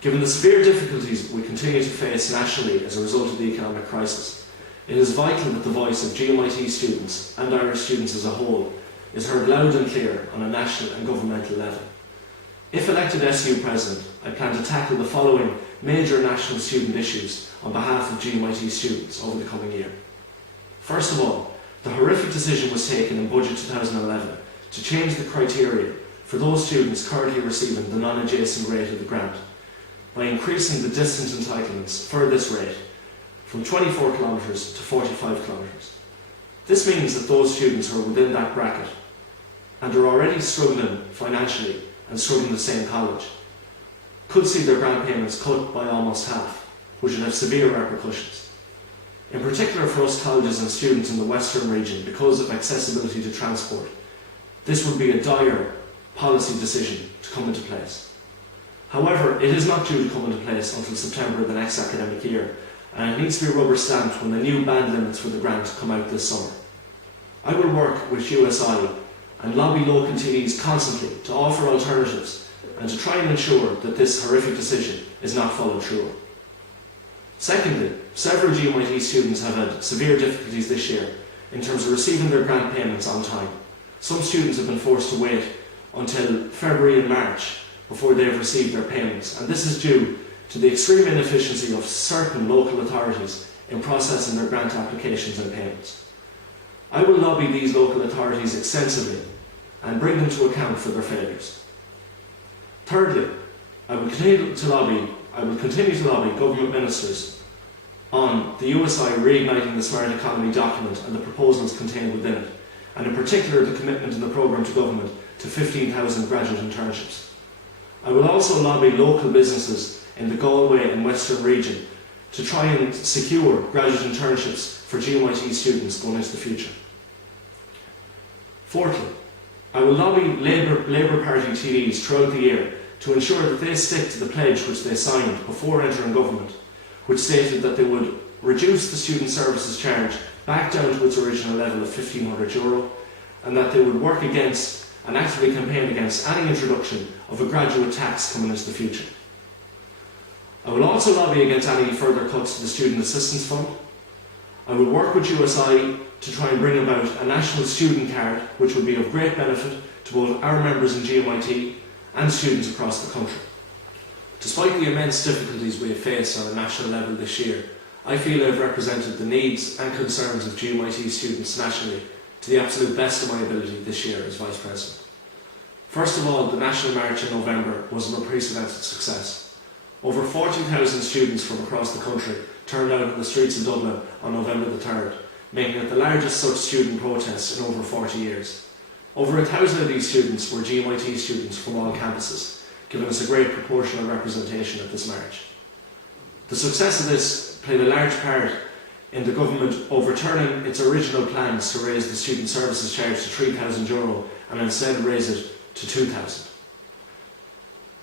Given the severe difficulties we continue to face nationally as a result of the economic crisis, it is vital that the voice of GMIT students and Irish students as a whole is heard loud and clear on a national and governmental level. If elected SU President, I plan to tackle the following major national student issues on behalf of GMIT students over the coming year. First of all, the horrific decision was taken in Budget 2011 to change the criteria for those students currently receiving the non-adjacent rate of the grant by increasing the distance entitlements for this rate from 24 kilometres to 45 kilometres. This means that those students who are within that bracket and are already struggling financially and struggling to stay in college could see their grant payments cut by almost half, which would have severe repercussions. In particular for us colleges and students in the Western region, because of accessibility to transport, this would be a dire policy decision to come into place. However, it is not due to come into place until September of the next academic year, and it needs to be rubber stamped when the new band limits for the grant come out this summer. I will work with USI and lobby local TDs constantly to offer alternatives and to try and ensure that this horrific decision is not followed through on. Secondly, several GMIT students have had severe difficulties this year in terms of receiving their grant payments on time. Some students have been forced to wait until February and March before they have received their payments, and this is due to the extreme inefficiency of certain local authorities in processing their grant applications and payments. I will lobby these local authorities extensively and bring them to account for their failures. Thirdly, I will continue to lobby government ministers on the USI Reigniting the Smart Economy document and the proposals contained within it, and in particular the commitment in the programme to government to 15,000 graduate internships. I will also lobby local businesses in the Galway and Western region to try and secure graduate internships for GMIT students going into the future. Fourthly, I will lobby Labour Party TDs throughout the year to ensure that they stick to the pledge which they signed before entering government, which stated that they would reduce the student services charge back down to its original level of €1,500, and that they would work against and actively campaign against any introduction of a graduate tax coming into the future. I will also lobby against any further cuts to the Student Assistance Fund. I will work with USI to try and bring about a national student card which would be of great benefit to both our members in GMIT and students across the country. Despite the immense difficulties we have faced on a national level this year, I feel I have represented the needs and concerns of GMIT students nationally to the absolute best of my ability this year as Vice President. First of all, the National March in November was an unprecedented success. Over 40,000 students from across the country turned out on the streets of Dublin on November the 3rd, making it the largest such student protest in over 40 years. Over 1,000 of these students were GMIT students from all campuses, giving us a great proportional representation at this march. The success of this played a large part in the government overturning its original plans to raise the student services charge to €3,000 and instead raise it to €2,000.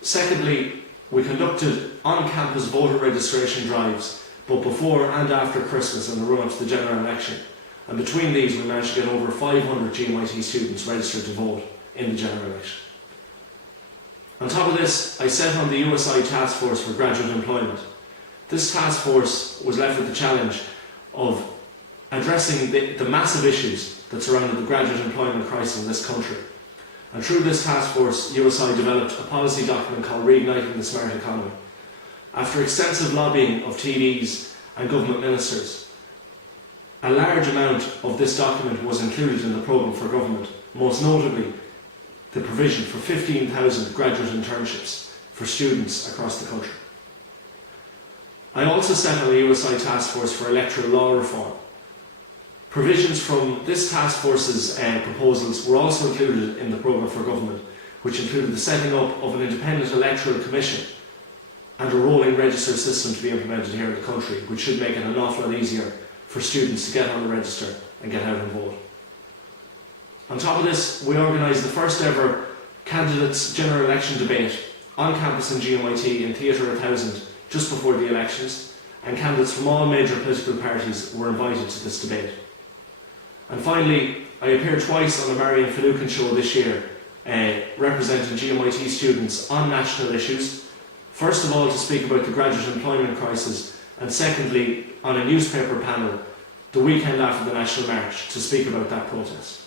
Secondly, we conducted on-campus voter registration drives both before and after Christmas and the run-up to the general election, and between these we managed to get over 500 GMIT students registered to vote in the general election. On top of this, I set on the USI Task Force for Graduate Employment. This task force was left with the challenge of addressing the massive issues that surrounded the graduate employment crisis in this country. And through this task force, USI developed a policy document called Reigniting the Smart Economy. After extensive lobbying of TDs and government ministers, a large amount of this document was included in the programme for government, most notably the provision for 15,000 graduate internships for students across the country. I also set on the USI Task Force for Electoral Law Reform. Provisions from this task force's proposals were also included in the programme for government, which included the setting up of an independent electoral commission and a rolling register system to be implemented here in the country, which should make it an awful lot easier for students to get on the register and get out and vote. On top of this, we organised the first ever candidates general election debate on campus in GMIT in Theatre 1000 just before the elections, and candidates from all major political parties were invited to this debate. And finally, I appeared twice on the Marion Finucane show this year, representing GMIT students on national issues, First of all, to speak about the graduate employment crisis, and secondly, on a newspaper panel the weekend after the National March, to speak about that protest.